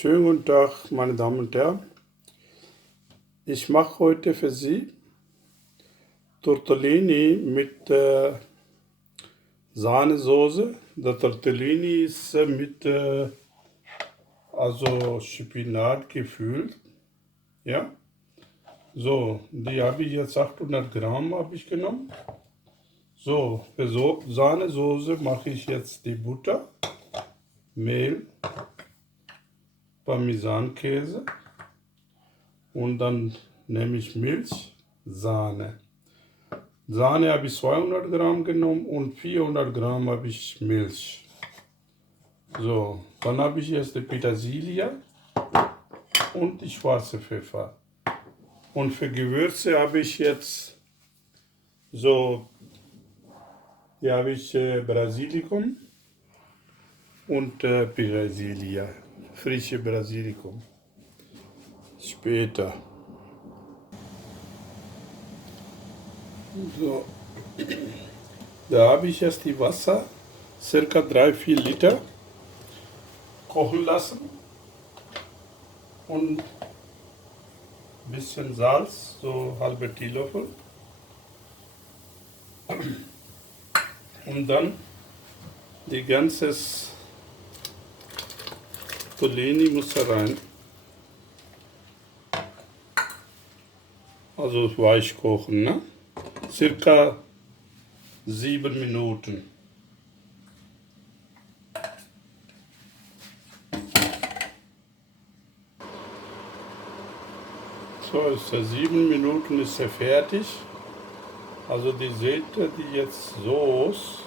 Schönen guten Tag, meine Damen und Herren. Ich mache heute für Sie Tortellini mit Sahnesoße. Der Tortellini ist mit Spinat gefüllt. Ja, so, die habe ich jetzt 800 Gramm habe ich genommen. So, für Sahnesoße mache ich jetzt die Butter, Mehl, Parmesankäse und dann nehme ich Milch, Sahne. Sahne habe ich 200 Gramm genommen und 400 Gramm habe ich Milch. So, dann habe ich jetzt die Petersilie und die schwarze Pfeffer. Und für Gewürze habe ich jetzt so, hier habe ich Basilikum und Petersilie, frische Basilikum. Später. So, da habe ich jetzt die Wasser, circa 3-4 Liter, kochen lassen und ein bisschen Salz, so halbe Teelöffel. Und dann die ganze Tortellini muss da rein. Also weich kochen, ne? Circa 7 Minuten. So, ist er 7 Minuten ist er fertig. Also die seht ihr, die jetzt so ist.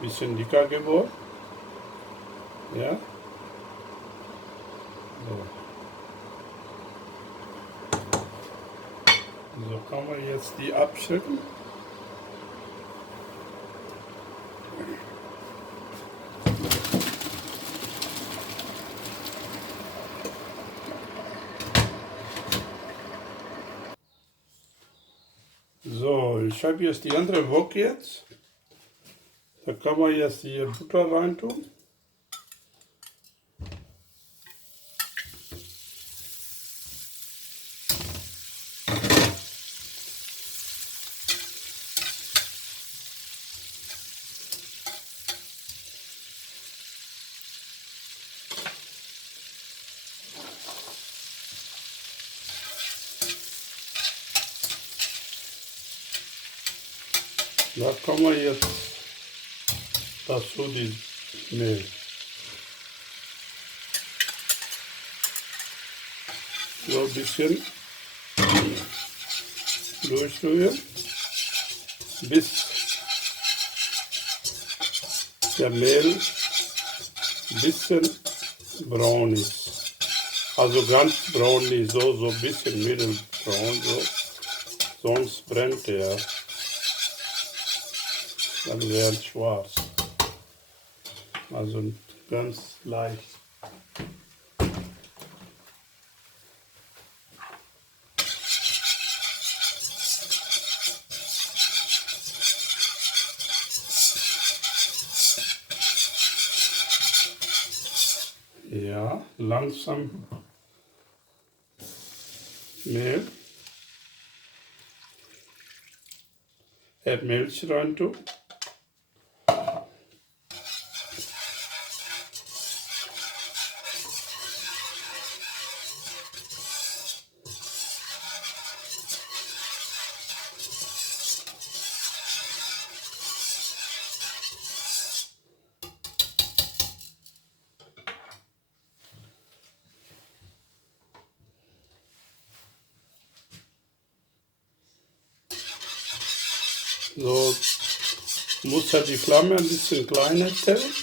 Bisschen dicker geworden. Ja. So kann man jetzt die abschütten. So, ich habe jetzt die andere Wok jetzt. Da kann man jetzt hier Butter rein tun. Da kann man jetzt dazu die Mehl. So ein bisschen durchrühren, bis der Mehl ein bisschen braun ist. Also ganz braun nicht, so ein bisschen mittelbraun, so. Sonst brennt er. Dann wäre es schwarz. Also ganz leicht. Ja, langsam Mehl. Milch rein tun. So muss ja die Flamme ein bisschen kleiner stellen,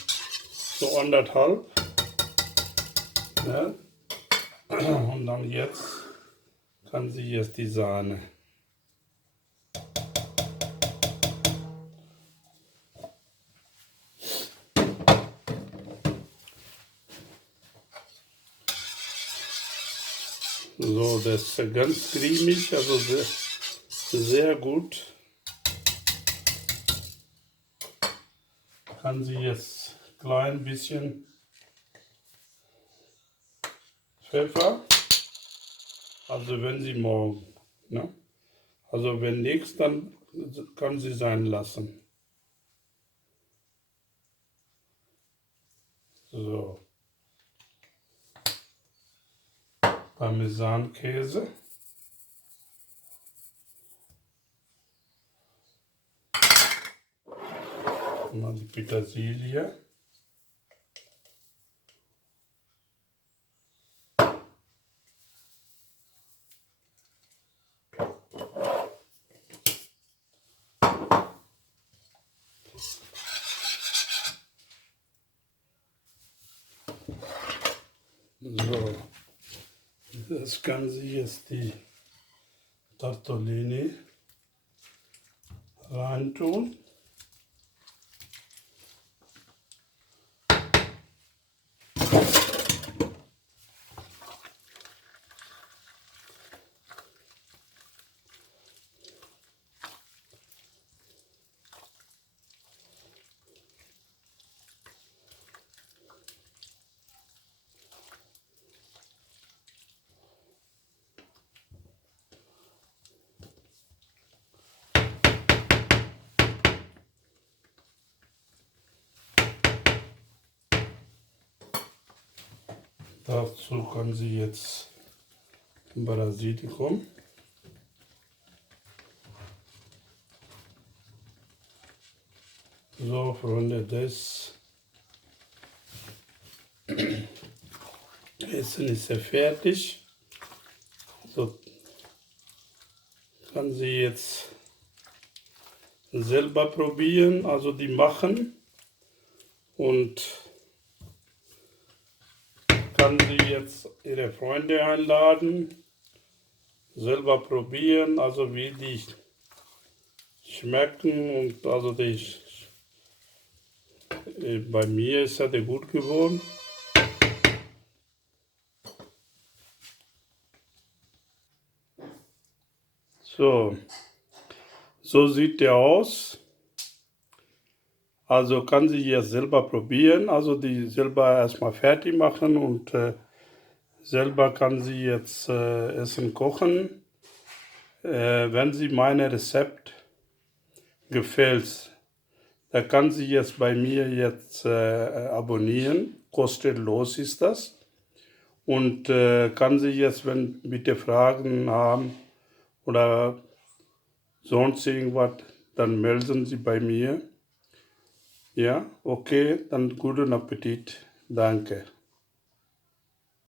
so 1,5. Ja. Und dann jetzt kann sie jetzt die Sahne. So, das ist ganz cremig, also sehr gut. Kann sie jetzt klein bisschen Pfeffer. Also wenn Sie morgen, ne? Also wenn nichts, dann können Sie sein lassen. So. Parmesankäse. Mal die Petersilie. So, das Ganze jetzt die Tortellini reintun. Dazu können Sie jetzt Basilikum. So, Freunde, das Essen ist ja fertig. So kann Sie jetzt selber probieren, also die machen, und kann Sie jetzt Ihre Freunde einladen, selber probieren, also wie die schmecken, und also bei mir ist er gut geworden. So sieht der aus. Also kann sie jetzt selber probieren, also die selber erstmal fertig machen, und selber kann sie jetzt Essen kochen. Wenn sie mein Rezept gefällt, dann kann sie jetzt bei mir jetzt abonnieren. Kostenlos ist das. Und kann sie jetzt, wenn bitte Fragen haben oder sonst irgendwas, dann melden Sie bei mir. Ja, okay, dann guten Appetit. Danke.